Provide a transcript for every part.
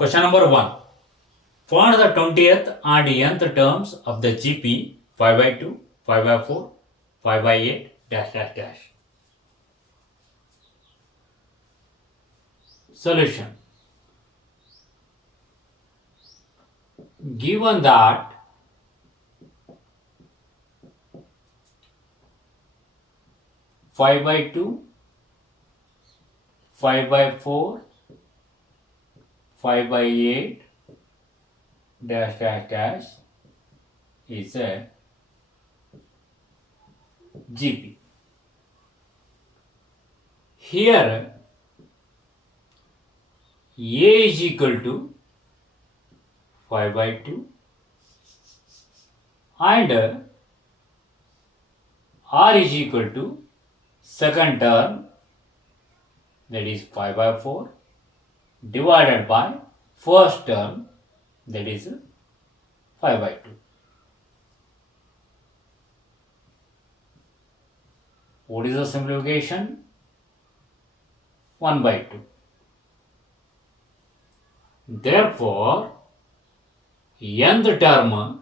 Question number 1. Find the 20th and nth terms of the GP 5 by 2, 5 by 4, 5 by 8, dash dash dash. Solution. Given that five by 2, 5 by 4, 5 by 8, dash dash dash is a GP. Here A is equal to 5 by 2 and R is equal to second term, that is 5 by 4, divided by first term, that is 5 by 2. What is the simplification? 1 by 2. Therefore, nth term an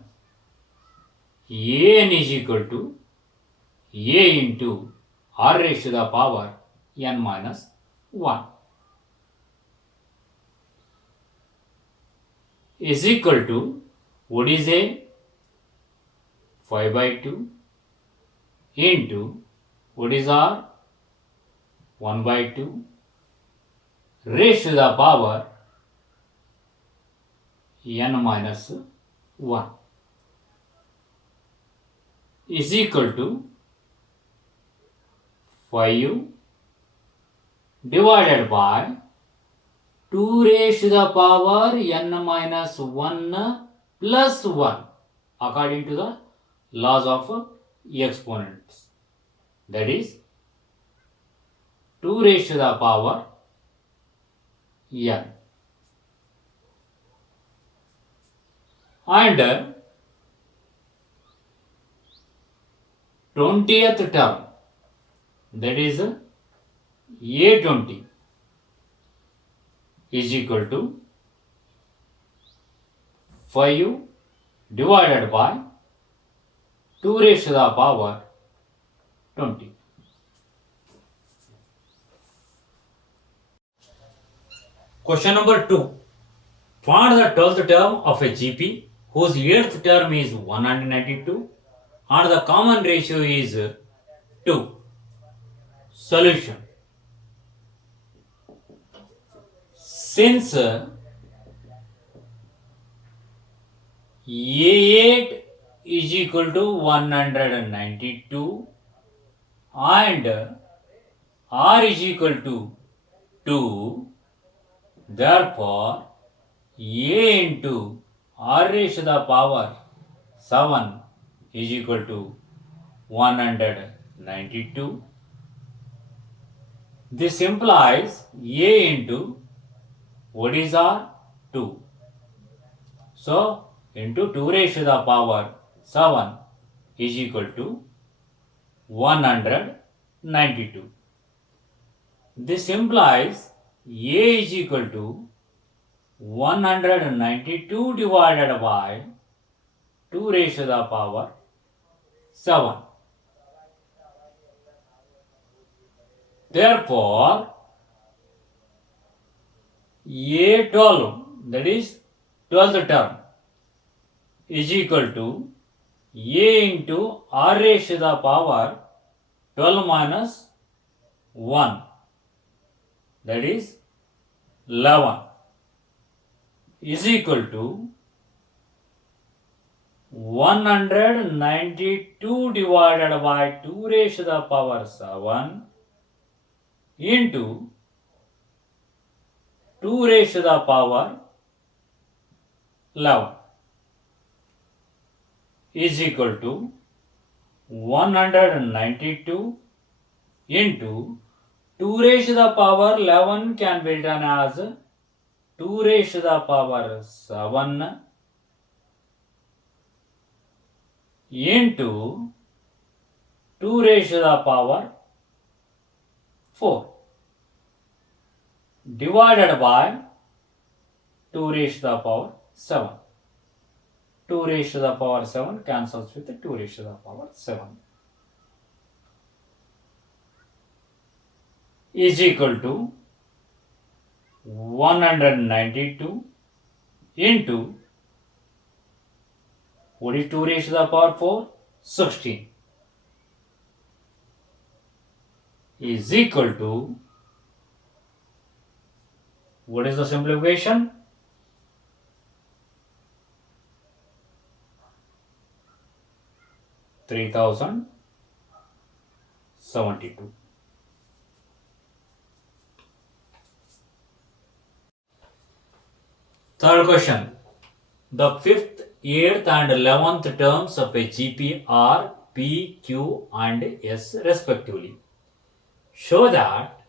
is equal to a into r raised to the power n minus 1 is equal to, what is a? 5 by 2 into, what is r? 1 by 2 raised to the power n minus 1 is equal to 5 divided by 2 raised to the power n minus 1 plus 1 according to the laws of exponents, that is 2 raised to the power n, and 20th term, that is a20 is equal to 5 divided by 2 raised to the power 20. Question number 2. Find the 12th term of a GP whose 8th term is 192 and the common ratio is 2. Solution. Since A8 is equal to 192 and R is equal to 2, therefore A into R raised to the power 7 is equal to 192. This implies A into, what is R? 2. So, into 2 raised to the power 7 is equal to 192. This implies A is equal to 192 divided by 2 raised to the power 7. Therefore, A12, that is 12th term, is equal to A into R raised to the power 12 minus 1, that is 11, is equal to 192 divided by 2 raised to the power 7 into 2 raised to the power 11 is equal to 192 into 2 raised to the power 11 can be written as 2 raised to the power 7 into 2 raised to the power 4 divided by 2 raised to the power 7. 2 raised to the power 7 cancels with 2 raised to the power 7 is equal to 192 into what is 2 raised to the power 4? 16 is equal to, what is the simplification? 3072. Third question. The 5th, 8th and 11th terms of a GP are P, Q and S respectively. Show that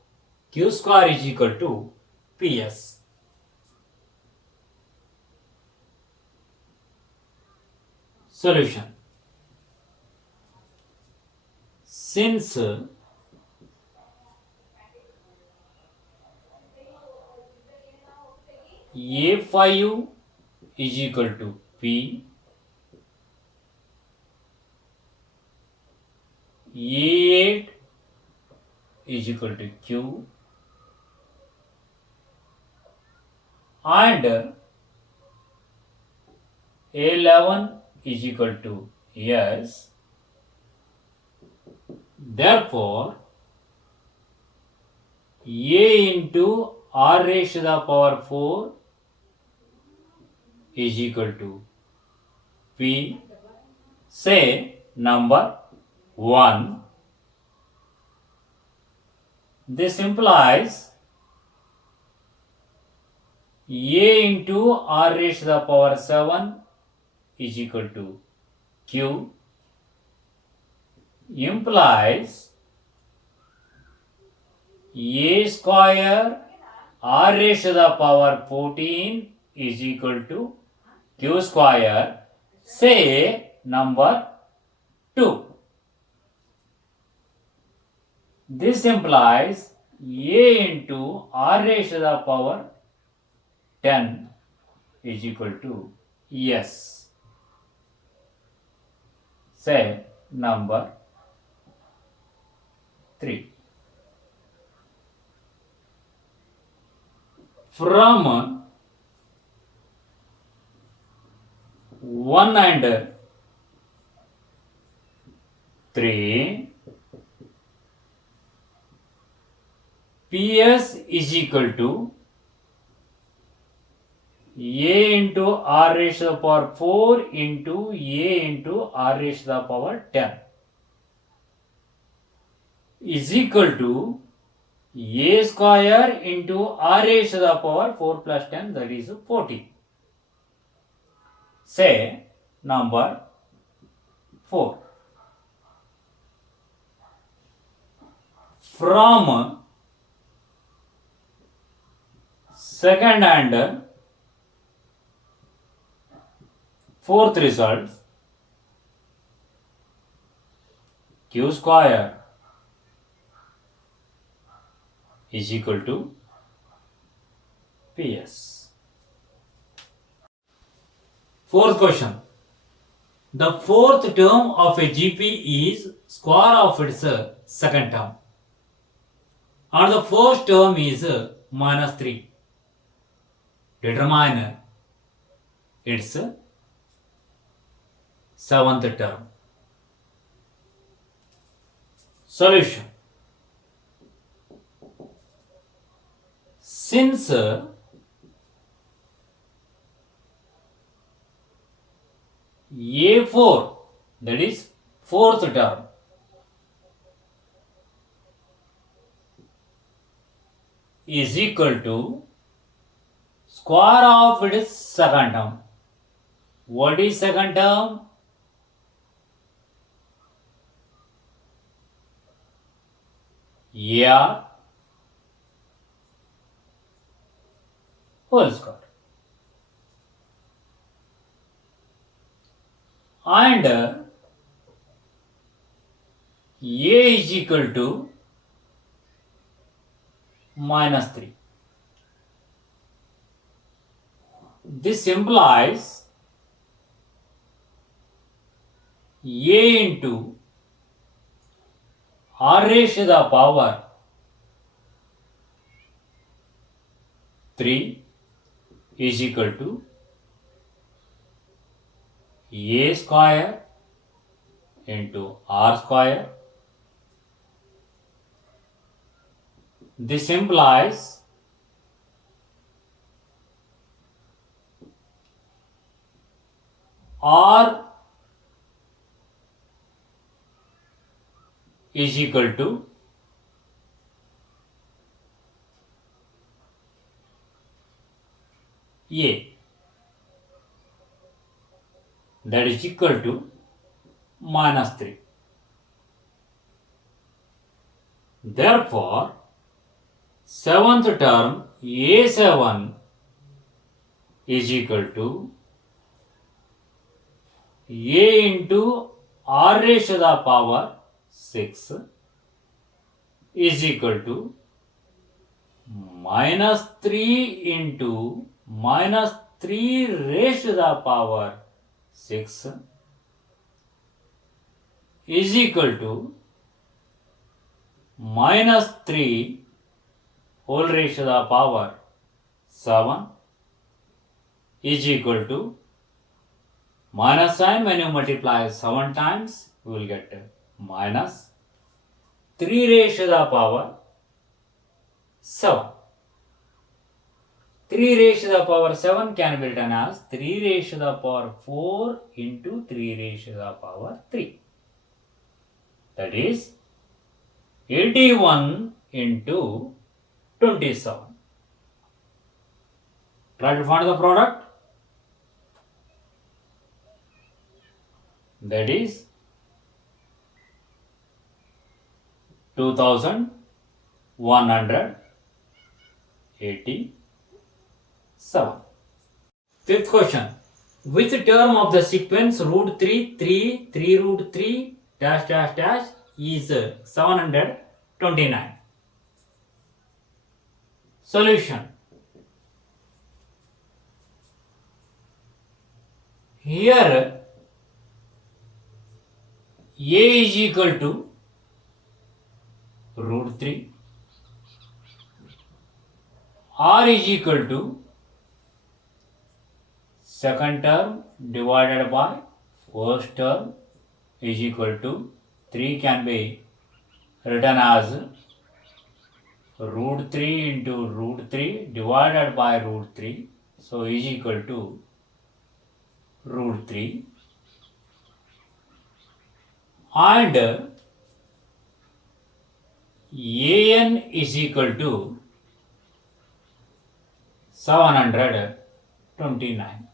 Q square is equal to PS. Solution. Since A5 is equal to P, A8 is equal to Q, and A11 is equal to S. Therefore, A into R raised to the power 4 is equal to P, say number 1. This implies A into R raised to the power 7 is equal to Q, implies A square R raised to the power 14 is equal to Q square, say number 2. This implies A into R raised to the power 10 is equal to S, say number 3. From 1 and 3, PS is equal to A into R raised to the power 4 into A into R raised to the power 10 is equal to A square into R raised to the power 4 plus 10, that is 40. Say number 4. From second and fourth results, Q square is equal to PS. Fourth question. The fourth term of a GP is square of its second term, and the first term is minus 3. Determine its seventh term. Solution. Since A4, that is fourth term, is equal to square of its second term. What is second term? AR whole square. And A is equal to minus 3 This implies A into R raised to the power 3 is equal to A square into R square. This implies R is equal to A, that is equal to minus 3. Therefore, seventh term A7 is equal to A into R raised to the power 6 is equal to minus 3 into minus 3 raised to the power 6 is equal to minus 3 whole raised to the power 7 is equal to minus sign. When you multiply 7 times, you will get minus 3 raised to the power 7. 3 raised to the power 7 can be written as 3 raised to the power 4 into 3 raised to the power 3. That is 81 into 27. Try to find the product. That is 2187. Fifth question. Which term of the sequence root 3, 3, 3 root 3, dash dash dash is 729? Solution. Here A is equal to root 3, R is equal to second term divided by first term is equal to 3 can be written as root 3 into root 3 divided by root 3, so is equal to root 3, and an is equal to 729.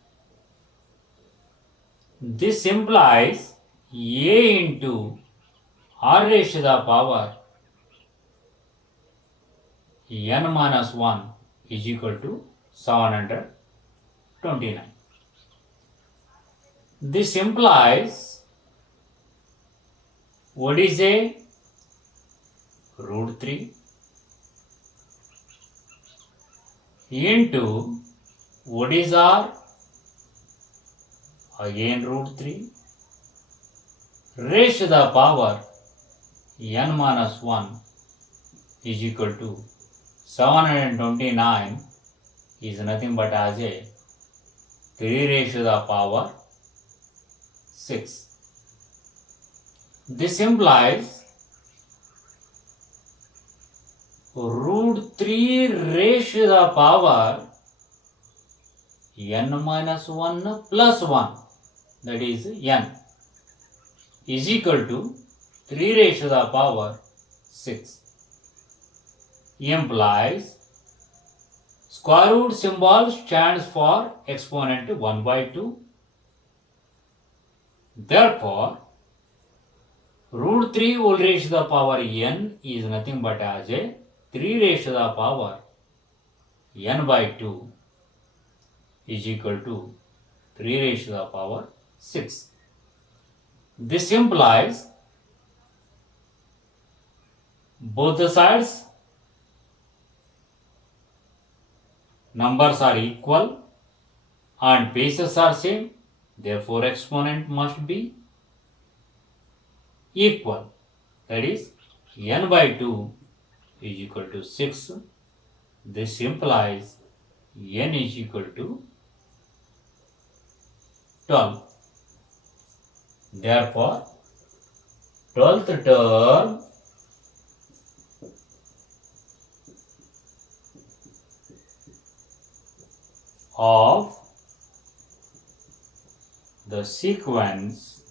This implies A into R raised to the power n minus 1 is equal to 729. This implies what is a root 3 into what is R, again root 3 raised to the power n minus 1 is equal to 729 is nothing but as a 3 raised to the power 6. This implies root 3 raised to the power n minus 1 plus 1, that is n, is equal to 3 raised to the power 6. Implies square root symbol stands for exponent 1 by 2. Therefore, root 3 whole raised to the power n is nothing but as a 3 raised to the power n by 2 is equal to 3 raised to the power 6. This implies both the sides numbers are equal and bases are same, therefore exponent must be equal. That is, n by 2 is equal to 6. This implies n is equal to 12. Therefore, 12th term of the sequence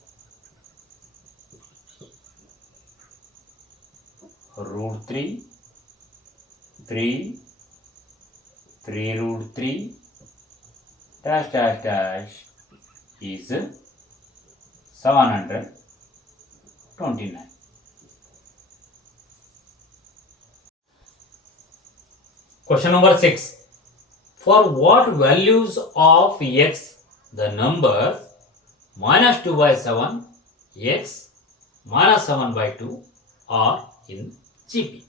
root 3, 3, 3 root 3, dash dash dash is 729. Question number 6. For what values of x the numbers minus 2 by 7, x minus 7 by 2 are in GP?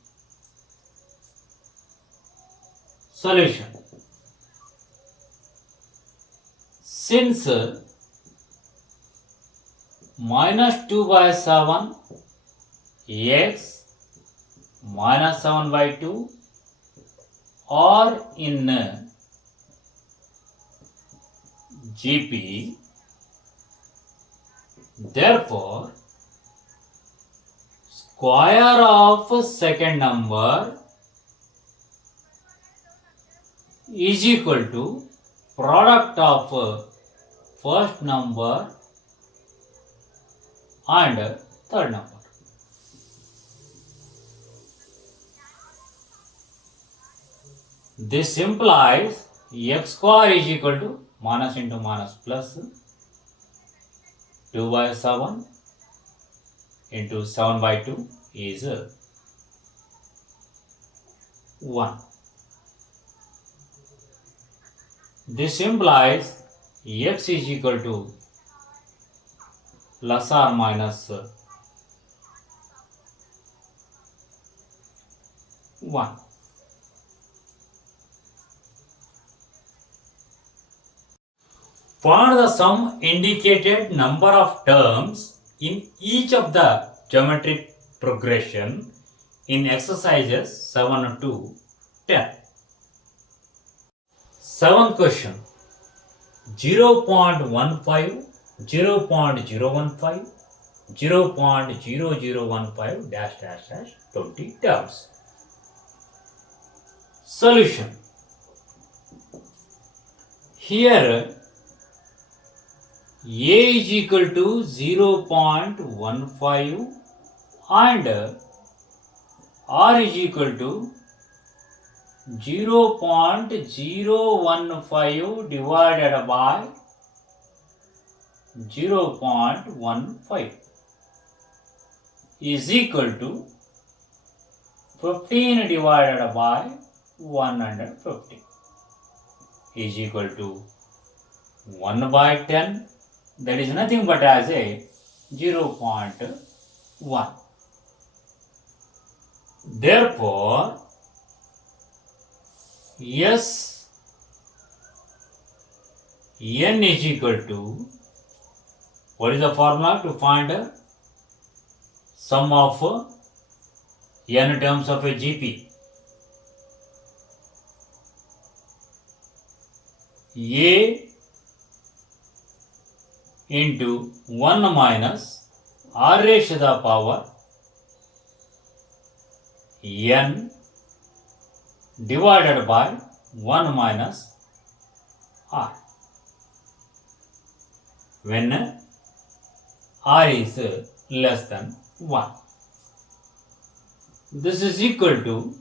Solution. Since minus 2 by 7, x minus 7 by 2 are in GP, therefore square of second number is equal to product of first number and third number. This implies x square is equal to minus into minus plus 2 by 7 into 7 by 2 is 1. This implies x is equal to plus or minus 1. Find the sum indicated number of terms in each of the geometric progression in exercises 7 to 10. 7th question. 0.15, 0.015, 0.0015 dash dash dash 20 terms. Solution. Here a is equal to 0.15 and r is equal to 0.015 divided by 0.15 is equal to 15 divided by 150 is equal to 1 by 10, that is nothing but as a 0.1. Therefore, yes, n is equal to, what is the formula to find a sum of n terms of a GP? A into 1 minus r raised to the power n divided by 1 minus r, when r is less than 1. This is equal to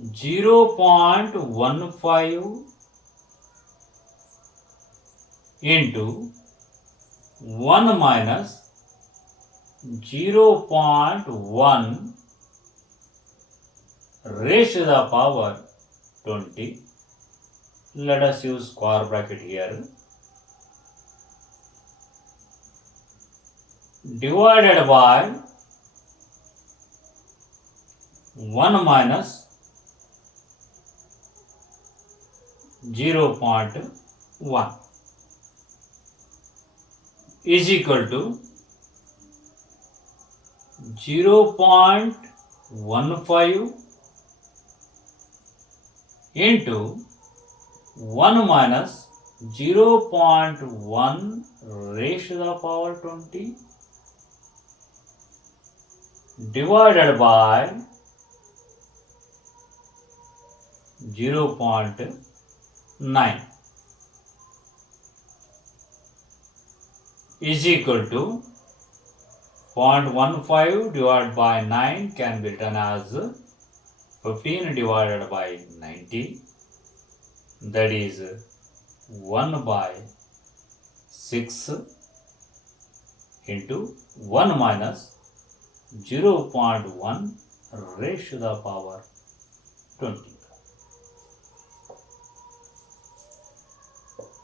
0.15 into 1 minus 0.1 raised to the power 20. Let us use square bracket here. Divided by 1 minus 0.1 is equal to 0.15 into 1 minus 0.1 raised to the power 20 divided by 0.9 is equal to 0.15 divided by 9 can be written as 15 divided by 90, that is 1 by 6 into 1 minus 0.1 raised to the power 20.